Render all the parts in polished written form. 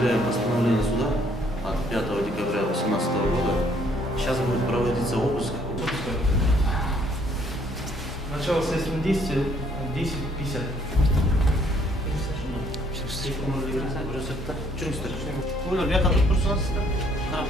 объявляем постановление суда от 5 декабря 2018 года. Сейчас будет проводиться обыск. Начало следственного действия 10:50. Buyurun, yakaladık dursanız. Tamam,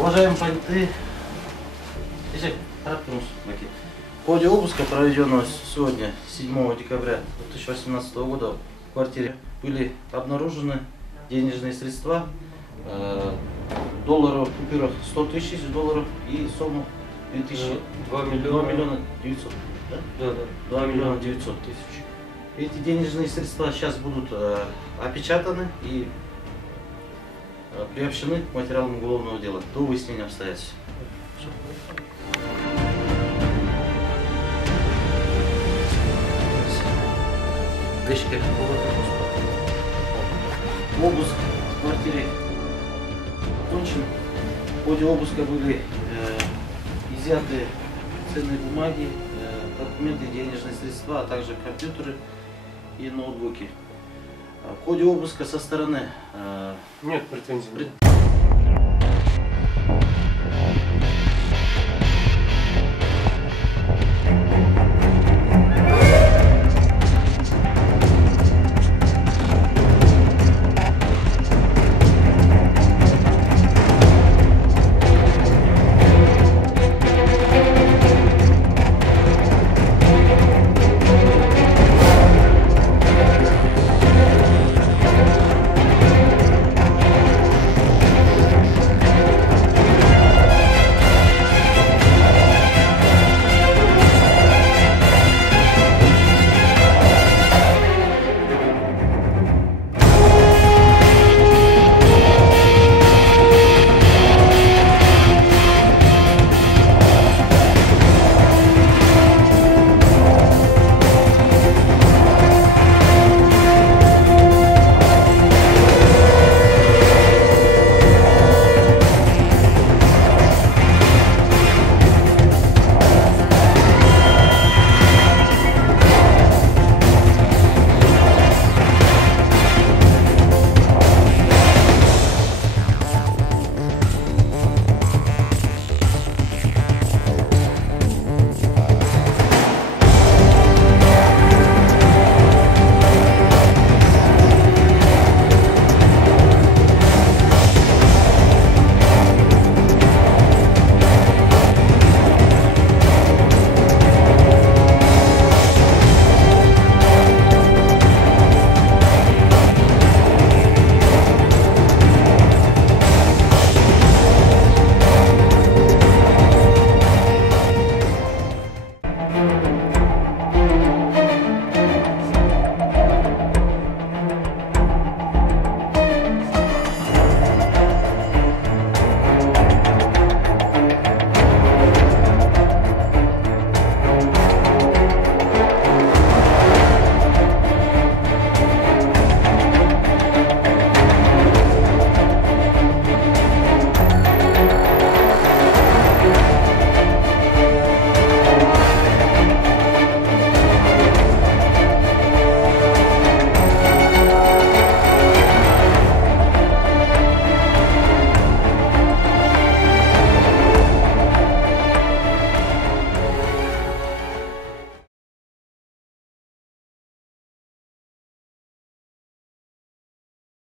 уважаемые понятые, в ходе обыска, проведенного сегодня, 7 декабря 2018 года, в квартире были обнаружены денежные средства, долларов, купюрах 100 тысяч долларов и сумму 2 миллиона 900. Да? Да. 2 миллиона 900 тысяч. Эти денежные средства сейчас будут опечатаны и приобщены к материалам уголовного дела до выяснения обстоятельств. Обыск в квартире окончен. В ходе обыска были изъяты ценные бумаги, документы, денежные средства, а также компьютеры и ноутбуки. В ходе обыска со стороны Нет претензий.